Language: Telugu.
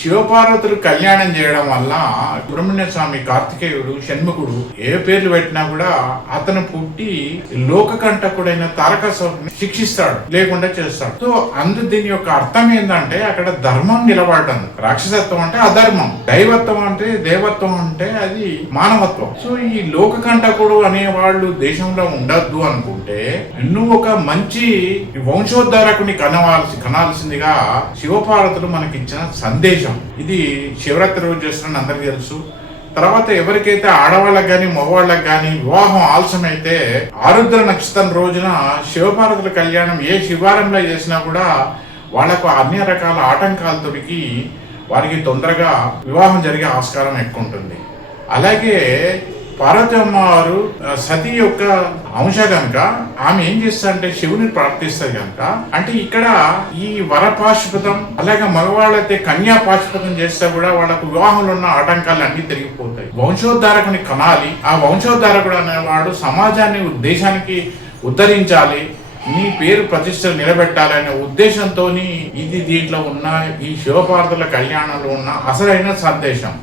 శివపార్వతులు కళ్యాణం చేయడం వల్ల సుబ్రహ్మణ్య స్వామి, కార్తికేయుడు, షణ్ముఖుడు ఏ పేర్లు పెట్టినా కూడా అతను పుట్టి లోకకంటకుడైన తారకాసురుడిని శిక్షిస్తాడు, లేకుండా చేస్తాడు. సో దీని యొక్క అర్థం ఏంటంటే అక్కడ ధర్మం నిలబడడం. రాక్షసత్వం అంటే అధర్మం, దైవత్వం అంటే దేవత్వం అంటే అది మానవత్వం. సో ఈ లోకకంటకుడు అనేవాళ్ళు దేశంలో ఉండద్దు అనుకుంటే నువ్వు ఒక మంచి వంశోద్ధారకుని కనాల్సిందిగా శివపార్వతులు మనకిచ్చిన సందేశం. ఇది శివరాత్రి రోజు చేస్తున్న అందరికీ తెలుసు. తర్వాత ఎవరికైతే ఆడవాళ్ళకి కానీ మగవాళ్ళకి కానీ వివాహం ఆలస్యమైతే ఆరుద్ర నక్షత్రం రోజున శివపార్వతుల కళ్యాణం ఏ శివారంలో చేసినా కూడా వాళ్లకు అన్ని రకాల ఆటంకాలు తొలగి వారికి తొందరగా వివాహం జరిగే ఆస్కారం ఎక్కువ ఉంటుంది. అలాగే పార్వతి అమ్మవారు సతీ యొక్క అంశ కనుక ఆమె ఏం చేస్తారంటే శివుని ప్రార్థిస్తారు కనుక, అంటే ఇక్కడ ఈ వరపాశుపతం అలాగే మగవాళ్ళైతే కన్యా పాశుపతం చేస్తే కూడా వాళ్ళకు వివాహంలో ఉన్న ఆటంకాలు అన్ని తిరిగిపోతాయి. వంశోద్ధారకుని కనాలి. ఆ వంశోద్ధారకుడు అనేవాడు సమాజాన్ని, దేశానికి ఉద్ధరించాలి, నీ పేరు ప్రతిష్టలు నిలబెట్టాలనే ఉద్దేశంతో ఇది దీంట్లో ఉన్న ఈ శివపార్వతుల కళ్యాణంలో ఉన్న అసలైన సందేశం.